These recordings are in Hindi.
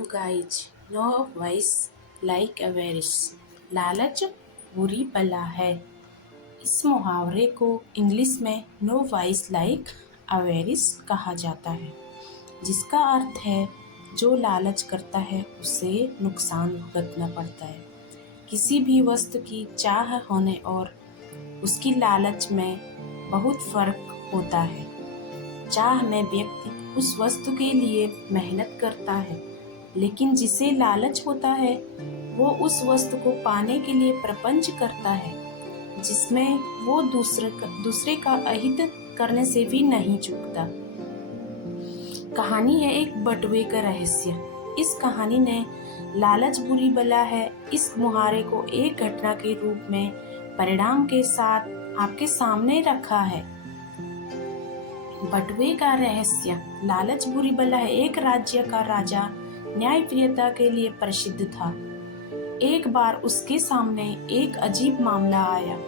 Hello guys, no vice like avarice. लालच बुरी बला है। इस मुहावरे को इंग्लिश में नो वाइस लाइक अवेरिस कहा जाता है, जिसका अर्थ है जो लालच करता है उसे नुकसान भुगतना पड़ता है। किसी भी वस्तु की चाह होने और उसकी लालच में बहुत फर्क होता है। चाह में व्यक्ति उस वस्तु के लिए मेहनत करता है, लेकिन जिसे लालच होता है वो उस वस्तु को पाने के लिए प्रपंच करता है, जिसमें वो दूसरे का अहित करने से भी नहीं चूकता। कहानी है एक बटुए का रहस्य। इस कहानी ने लालच बुरी बला है इस मुहावरे को एक घटना के रूप में परिणाम के साथ आपके सामने रखा है। बटुए का रहस्य। लालच बुरी बला है। एक राज्य का राजा न्यायप्रियता के लिए प्रसिद्ध था। एक बार उसके सामने एक अजीब मामला आया,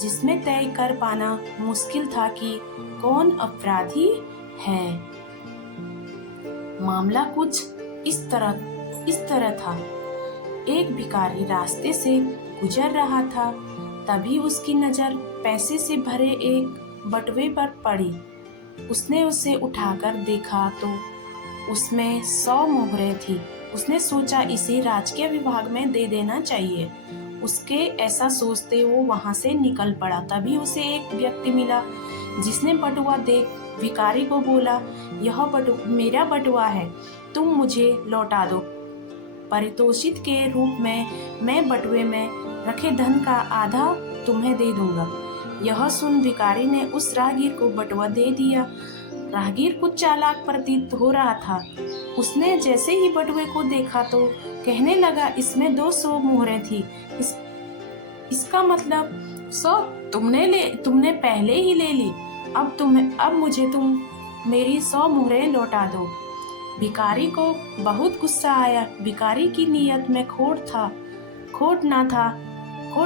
जिसमें तय कर पाना मुश्किल था कि कौन अपराधी है। मामला कुछ इस तरह था। एक भिखारी रास्ते से गुजर रहा था। तभी उसकी नजर पैसे से भरे एक बटुए पर पड़ी। उसने उसे उठाकर देखा तो उसमें 100 मोहरें थी। उसने सोचा इसे राजकीय विभाग में दे देना चाहिए। उसके ऐसा सोचते वो वहां से निकल पड़ा। तभी उसे एक व्यक्ति मिला, जिसने बटुआ देख भिखारी को बोला, यह मेरा बटुआ है, तुम मुझे लौटा दो। पारितोषिक के रूप में मैं बटुए में रखे धन का आधा तुम्हें दे दूंगा। यह सुन भिखारी ने उस राहगीर को बटुआ दे दिया। राहगीर कुछ चालाक प्रतीत हो रहा था। उसने जैसे ही बटुए को देखा तो कहने लगा, इसमें 200 मोहरें थी। इसका मतलब 100 तुमने पहले ही ले ली। अब मुझे तुम मेरी 100 मोहरें लौटा दो। भिखारी को बहुत गुस्सा आया। भिखारी की नीयत में खोट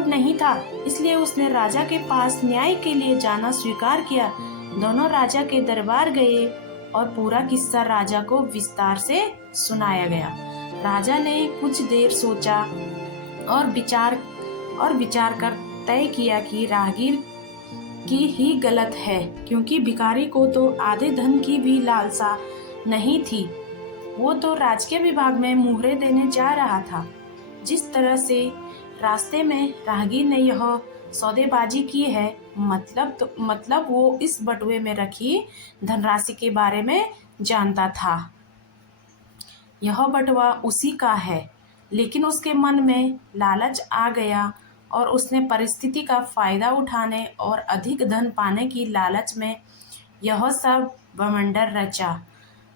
नहीं था, इसलिए उसने राजा के पास न्याय के लिए जाना स्वीकार किया। दोनों राजा के दरबार गए और पूरा किस्सा राजा को विस्तार से सुनाया गया। राजा ने कुछ देर सोचा और विचार कर तय किया कि राहगीर की ही गलत है, क्योंकि भिखारी को तो आधे धन की भी लालसा नहीं थी। वो तो राजकीय विभाग में मुहरे देने जा रहा था। जिस तरह से रास्ते में राहगीर ने यह सौदेबाजी की है, मतलब वो इस बटुए में रखी धनराशि के बारे में जानता था। यह बटुआ उसी का है, लेकिन उसके मन में लालच आ गया और उसने परिस्थिति का फायदा उठाने और अधिक धन पाने की लालच में यह सब बवंडर रचा।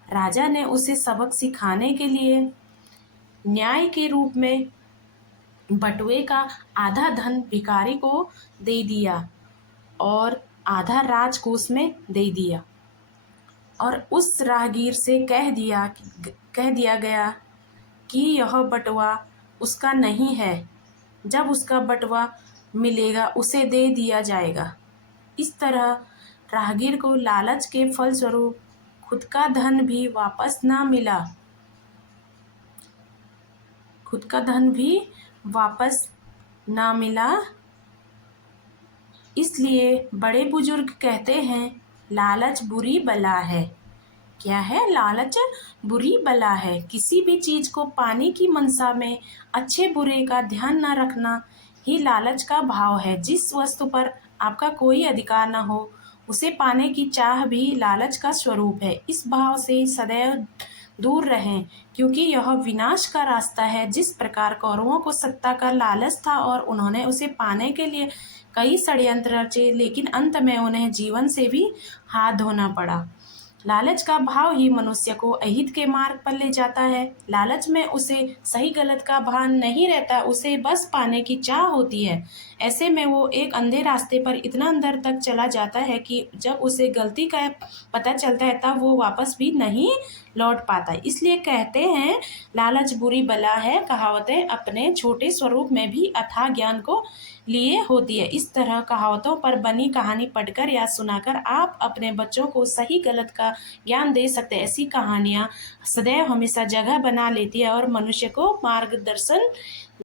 राजा ने उसे सबक सिखाने के लिए न्याय के रूप में बटुए का आधा धन भिखारी को दे दिया और आधा राजकोष में दे दिया, और उस राहगीर से कह दिया गया कि यह बटुआ उसका नहीं है। जब उसका बटुआ मिलेगा उसे दे दिया जाएगा। इस तरह राहगीर को लालच के फलस्वरूप खुद का धन भी वापस ना मिला। इसलिए बड़े बुजुर्ग कहते हैं, लालच बुरी बला है। क्या है? लालच बुरी बला है। किसी भी चीज को पाने की मनसा में अच्छे बुरे का ध्यान न रखना ही लालच का भाव है। जिस वस्तु पर आपका कोई अधिकार न हो, उसे पाने की चाह भी लालच का स्वरूप है। इस भाव से सदैव दूर रहें, क्योंकि यह विनाश का रास्ता है। जिस प्रकार कौरवों को सत्ता का लालच था और उन्होंने उसे पाने के लिए कई षड्यंत्र रचे, लेकिन अंत में उन्हें जीवन से भी हाथ धोना पड़ा। लालच का भाव ही मनुष्य को अहित के मार्ग पर ले जाता है। लालच में उसे सही गलत का भान नहीं रहता, उसे बस पाने की चाह होती है। ऐसे में वो एक अंधे रास्ते पर इतना अंदर तक चला जाता है कि जब उसे गलती का पता चलता है तब वो वापस भी नहीं लौट पाता। इसलिए कहते हैं लालच बुरी बला है, कहावतें अपने छोटे स्वरूप में भी अथाह ज्ञान को लिए होती है। इस तरह कहावतों पर बनी कहानी पढ़कर या सुनाकर आप अपने बच्चों को सही गलत का ज्ञान दे सकते हैं। ऐसी कहानियाँ सदैव हमेशा जगह बना लेती है और मनुष्य को मार्गदर्शन